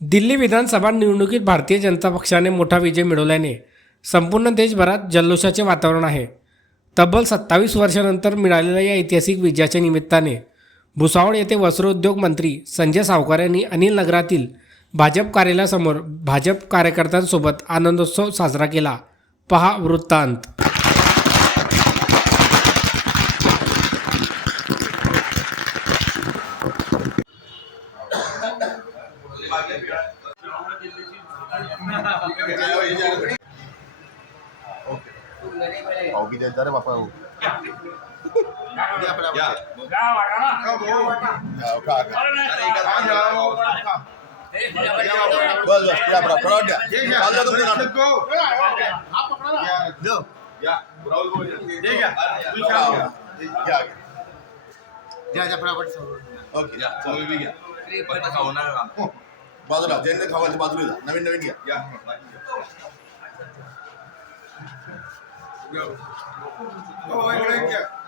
दिल्ली विधानसभा निवडणुकीत भारतीय जनता पक्षाने मोठा विजय मिळवल्याने संपूर्ण देशभरात जल्लोषाचे वातावरण आहे. तब्बल सत्तावीस वर्षानंतर मिळालेल्या या ऐतिहासिक विजयाच्या निमित्ताने भुसावळ येथे वस्त्रोद्योग मंत्री संजय सावकार यांनी अनिल नगरातील भाजप कार्यालयासमोर भाजप कार्यकर्त्यांसोबत आनंदोत्सव साजरा केला. पहा वृत्तांत. द्यायचा रे बापा हो. या. या. बस बस फटाफट द्या. घ्या, घ्या. ओके. हो. बाजूला ज्यांनी खावायचं बाजूला जा. नवीन नवीन घ्या.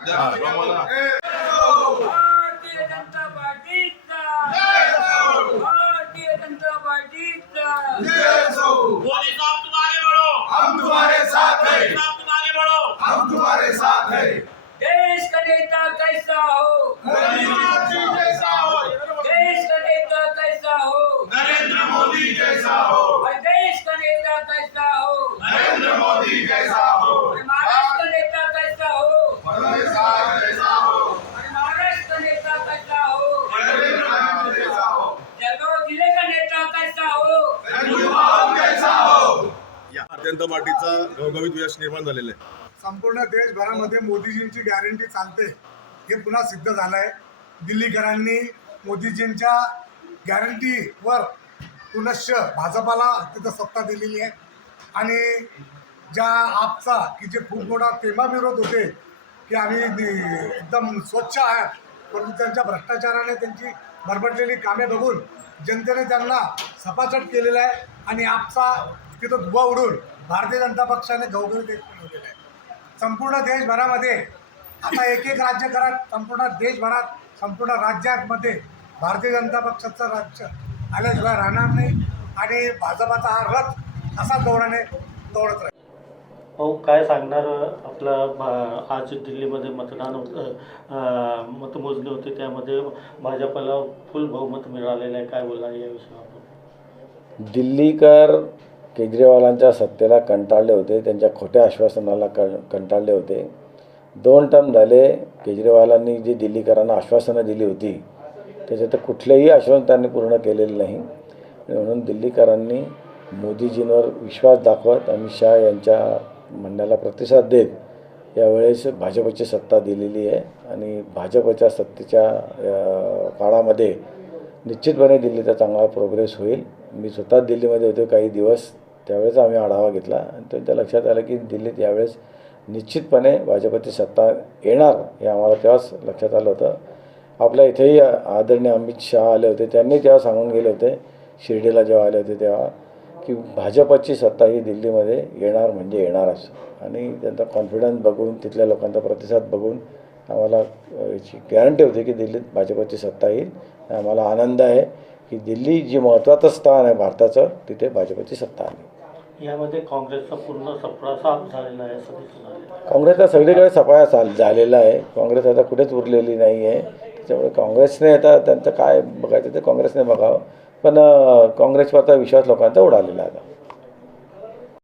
हा. भारतीय जनता पार्टीचा. भारतीय जनता पार्टीचा. मोदी साहब तुम आगे बढ़ो. हम तुम्हारे साथ हैं. मोदी साहब तुम आगे बढ़ो. हम तुम्हारे साथ हैं. देश का नेता कैसा हो? मोदी जी जैसा हो देश का नेता कैसा हो नरेंद्र मोदी जैसा हो और देश का नेता कैसा हो नरेंद्र मोदी जैसा हो और महाराष्ट्र का नेता कैसा हो मोदी साहब जैसा हो और महाराष्ट्र का नेता कैसा हो नरेंद्र मोदी जैसा हो जळगाव जिले का नेता कैसा हो संजू बाबू जैसा हो या भारतीय जनता पार्टीचा घवघवीत यश निर्माण झालेलं आहे. संपूर्ण देशभरामध्ये मोदीजींची गॅरंटी चालते. हे पुन्हा सिद्ध झालं आहे दिल्लीकरांनी मोदीजींच्या गॅरंटीवर पुनश्च भाजपाला तिथं सत्ता दिलेली आहे. आणि ज्या आपचा की जे खूप मोठा तेमा विरोध होते की आम्ही एकदम स्वच्छ आहात परंतु त्यांच्या भ्रष्टाचाराने त्यांची भरभटलेली कामे बघून जनतेने त्यांना सपाचट केलेला आहे आणि आपचा तिथं धुवा उडून भारतीय जनता पक्षाने घवघवीत देश मिळवलेला आहे संपूर्ण देशभरामध्ये आता एक एक राज्य करत संपूर्ण देशभरात संपूर्ण राज्यामध्ये भारतीय जनता पक्षाचं राज्य आल्याशिवाय राहणार नाही आणि भाजपाचा हा रथ असा दौडाने दौडत राहील. भाऊ काय सांगणार आपलं आज दिल्लीमध्ये मतदान होतं मतमोजणी होती त्यामध्ये भाजपला फुल बहुमत मिळालेलं आहे. काय बोलणार या विषयावर? दिल्लीकर केजरीवालांच्या सत्तेला कंटाळले होते त्यांच्या खोट्या आश्वासनाला कं कंटाळले होते. दोन टर्म झाले केजरीवालांनी जी दिल्लीकरांना आश्वासनं दिली होती त्याच्यात कुठलेही आश्वासन त्यांनी पूर्ण केलेलं नाही. म्हणून दिल्लीकरांनी मोदीजींवर विश्वास दाखवत अमित शहा यांच्या म्हणण्याला प्रतिसाद देत यावेळेस भाजपची सत्ता दिलेली आहे. आणि भाजपच्या सत्तेच्या काळामध्ये निश्चितपणे दिल्लीचा चांगला प्रोग्रेस होईल. मी स्वतः दिल्लीमध्ये होतो काही दिवस. त्यावेळेस आम्ही आढावा घेतला आणि त्यांच्या लक्षात आलं की दिल्लीत यावेळेस निश्चितपणे भाजपची सत्ता येणार हे आम्हाला तेव्हाच लक्षात आलं होतं. आपल्या इथेही आदरणीय अमित शहा आले होते त्यांनी तेव्हा सांगून गेले होते शिर्डीला जेव्हा आले होते तेव्हा की भाजपची सत्ता ही दिल्लीमध्ये येणार म्हणजे येणारच. आणि त्यांचा कॉन्फिडन्स बघून तिथल्या लोकांचा प्रतिसाद बघून आम्हाला याची गॅरंटी होती की दिल्लीत भाजपची सत्ता येईल. आम्हाला आनंद आहे की दिल्ली जी महत्त्वाचं स्थान आहे भारताचं तिथे भाजपची सत्ता आली. यामध्ये काँग्रेसचा पूर्ण सफळा साफ झालेला आहे असं दिसून आलं काँग्रेसचा सगळीकडे सफाया चाल झालेला आहे. काँग्रेस आता कुठेच उरलेली नाही आहे त्याच्यामुळे काँग्रेसने आता त्यांचं काय बघायचं ते काँग्रेसने बघावं. पण काँग्रेसवरचा विश्वास लोकांचा उडालेला आहे आता.